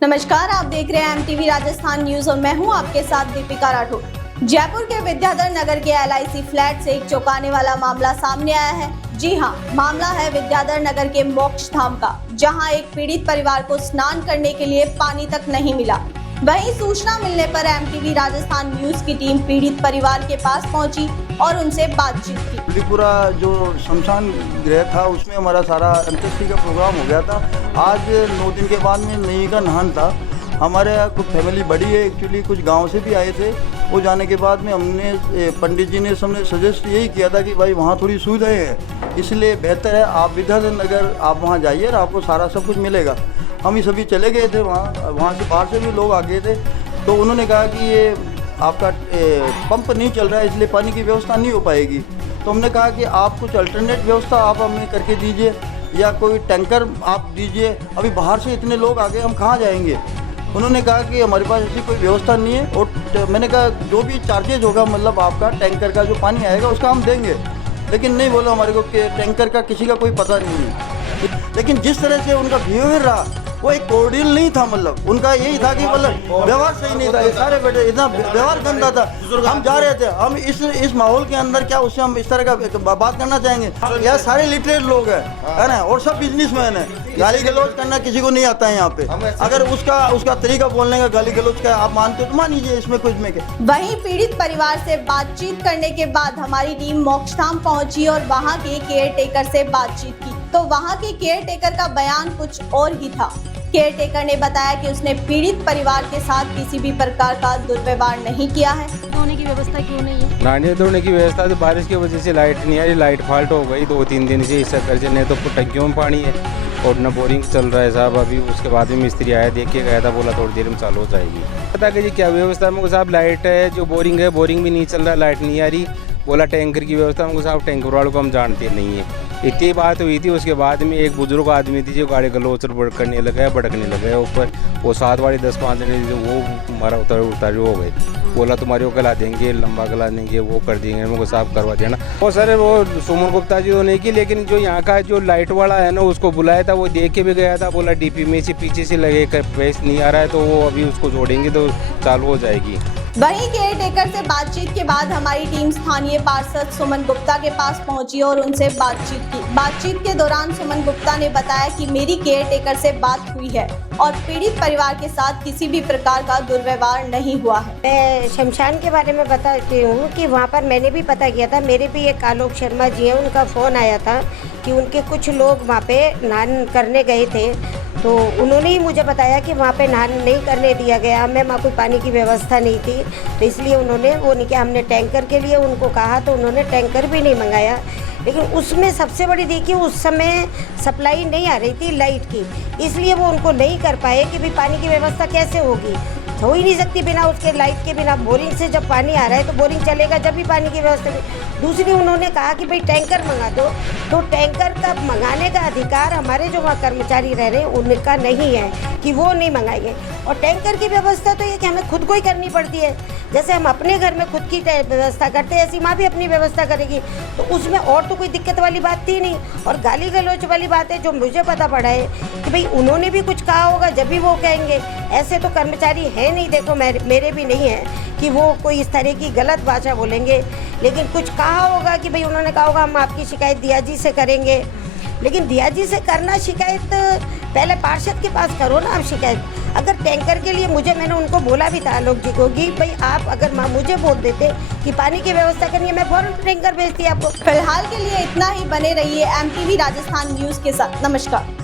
नमस्कार, आप देख रहे हैं एमटीवी राजस्थान न्यूज और मैं हूं आपके साथ दीपिका राठौर। जयपुर के विद्याधर नगर के LIC फ्लैट से एक चौंकाने वाला मामला सामने आया है। जी हां, मामला है विद्याधर नगर के मोक्ष धाम का, जहां एक पीड़ित परिवार को स्नान करने के लिए पानी तक नहीं मिला। वहीं सूचना मिलने पर एमटीवी राजस्थान न्यूज की टीम पीड़ित परिवार के पास पहुंची और उनसे बातचीत की। पूरा जो शमशान गृह था उसमें हमारा सारा अंत्येष्टि का प्रोग्राम हो गया था। आज 9 दिन के बाद में नई का नहान था। हमारे यहाँ कुछ फैमिली बड़ी है, एक्चुअली कुछ गांव से भी आए थे। वो जाने के बाद में हमने पंडित जी ने हमने सजेस्ट यही किया था कि भाई वहाँ थोड़ी सुविधाएं हैं, इसलिए बेहतर है आप विद्याधर नगर आप वहाँ जाइए और आपको सारा सब कुछ मिलेगा। हम ही सभी चले गए थे वहाँ से बाहर से भी लोग आ गए थे। तो उन्होंने कहा कि ये आपका पंप नहीं चल रहा है, इसलिए पानी की व्यवस्था नहीं हो पाएगी। तो हमने कहा कि आप कुछ अल्टरनेट व्यवस्था आप हमें करके दीजिए या कोई टैंकर आप दीजिए। अभी बाहर से इतने लोग आ गए, हम कहाँ जाएंगे। उन्होंने कहा कि हमारे पास ऐसी कोई व्यवस्था नहीं है और मैंने कहा जो भी चार्जेज होगा, मतलब आपका टैंकर का जो पानी आएगा उसका हम देंगे। लेकिन नहीं बोला हमारे को कि टैंकर का किसी का कोई पता नहीं है। लेकिन जिस तरह से उनका बिहेवियर रहा वो एक कोर्डियल नहीं था, मतलब उनका यही था कि मतलब व्यवहार सही नहीं था। ये सारे बेटे इतना व्यवहार गंदा था। हम जा रहे थे, हम इस माहौल के अंदर क्या उससे हम इस तरह का बात करना चाहेंगे। यहाँ सारे लिटरेट लोग हैं, है ना, और सब बिजनेसमैन हैं। गाली गलौज करना किसी को नहीं आता है यहाँ पे। अगर उसका तरीका बोलने का गाली गलौज का आप मानते हो तो मान लीजिए, इसमें कुछ में क्या। वहीं पीड़ित परिवार से बातचीत करने के बाद हमारी टीम मोक्षधाम पहुंची और वहां के केयर टेकर से बातचीत की। तो वहां के केयर टेकर का बयान कुछ और ही था। केयर टेकर ने बताया कि उसने पीड़ित परिवार के साथ किसी भी प्रकार का दुर्व्यवहार नहीं किया है। धोने की व्यवस्था क्यों नहीं है? नहाने धोने की व्यवस्था तो बारिश की वजह से लाइट नहीं आ रही, लाइट फॉल्ट हो गई 2-3 दिन से। इस चक्कर से नहीं तो टंकियों में पानी है और न बोरिंग चल रहा है साहब। अभी उसके बाद में मिस्त्री आया, देख के गया था, बोला थोड़ी देर में चालू हो जाएगी। पता कीजिए क्या व्यवस्था है साहब। लाइट है, जो बोरिंग है बोरिंग भी नहीं चल रहा, लाइट नहीं आ रही। बोला टैंकर की व्यवस्था, हमको साहब टैंकर वालों को हम जानते नहीं है। इतनी बात हुई थी। उसके बाद में एक बुजुर्ग आदमी थी जो गाड़ी गलोच करने लगा, भड़कने लगे ऊपर। वो 7 वाली 10-5 दिन वो हमारा उतारू हो गए। बोला तुम्हारे वो गला देंगे, लंबा गला देंगे, वो कर देंगे, हमको साफ करवा देना। वो सर वो सुमन गुप्ता जी तो नहीं की, लेकिन जो यहाँ का जो लाइट वाला है ना उसको बुलाया था, वो देख के भी गया था। बोला डीपी में से पीछे से लगे पैस नहीं आ रहा है, तो वो अभी उसको जोड़ेंगे तो चालू हो जाएगी। वहीं केयर टेकर से बातचीत के बाद हमारी टीम स्थानीय पार्षद सुमन गुप्ता के पास पहुंची और उनसे बातचीत की। बातचीत के दौरान सुमन गुप्ता ने बताया कि मेरी केयर टेकर से बात हुई है और पीड़ित परिवार के साथ किसी भी प्रकार का दुर्व्यवहार नहीं हुआ है। मैं शमशान के बारे में बताती हूँ कि वहाँ पर मैंने भी पता किया था। मेरे भी एक आलोक शर्मा जी हैं, उनका फ़ोन आया था कि उनके कुछ लोग वहाँ पे स्नान करने गए थे। तो उन्होंने ही मुझे बताया कि वहाँ पे नहान नहीं करने दिया गया। मैं वहाँ कोई पानी की व्यवस्था नहीं थी, तो इसलिए उन्होंने वो नहीं किया। हमने टैंकर के लिए उनको कहा तो उन्होंने टैंकर भी नहीं मंगाया। लेकिन उसमें सबसे बड़ी देखिए, उस समय सप्लाई नहीं आ रही थी लाइट की, इसलिए वो उनको नहीं कर पाए कि भाई पानी की व्यवस्था कैसे होगी। हो ही नहीं सकती बिना उसके लाइट के बिना। बोरिंग से जब पानी आ रहा है तो बोरिंग चलेगा जब भी पानी की व्यवस्था। दूसरी उन्होंने कहा कि भाई टैंकर मंगा दो, तो टैंकर का मंगाने का अधिकार हमारे जो वहाँ कर्मचारी रह रहे हैं उनका नहीं है कि वो नहीं मंगाएंगे। और टैंकर की व्यवस्था तो ये कि हमें खुद को ही करनी पड़ती है। जैसे हम अपने घर में खुद की व्यवस्था करते हैं, ऐसी माँ भी अपनी व्यवस्था करेगी। तो उसमें और तो कोई दिक्कत वाली बात थी नहीं। और गाली गलौच वाली बात है जो मुझे पता पड़ा है कि भाई उन्होंने भी कुछ कहा होगा जब भी वो कहेंगे। ऐसे तो कर्मचारी है नहीं, देखो मेरे भी नहीं है कि वो कोई इस तरह की गलत भाषा बोलेंगे। लेकिन कुछ कहा होगा कि भाई उन्होंने कहा होगा हम आपकी शिकायत दिया जी से करेंगे। लेकिन दिया जी से करना शिकायत पहले पार्षद के पास करो ना आप शिकायत। अगर टैंकर के लिए मैंने उनको बोला भी था आलोक जी को कि भाई आप अगर मुझे बोल देते कि पानी की व्यवस्था करनी है, मैं फौरन टैंकर भेजती आपको। फिलहाल के लिए इतना ही। बने रहिए एमटीवी राजस्थान न्यूज के साथ। नमस्कार।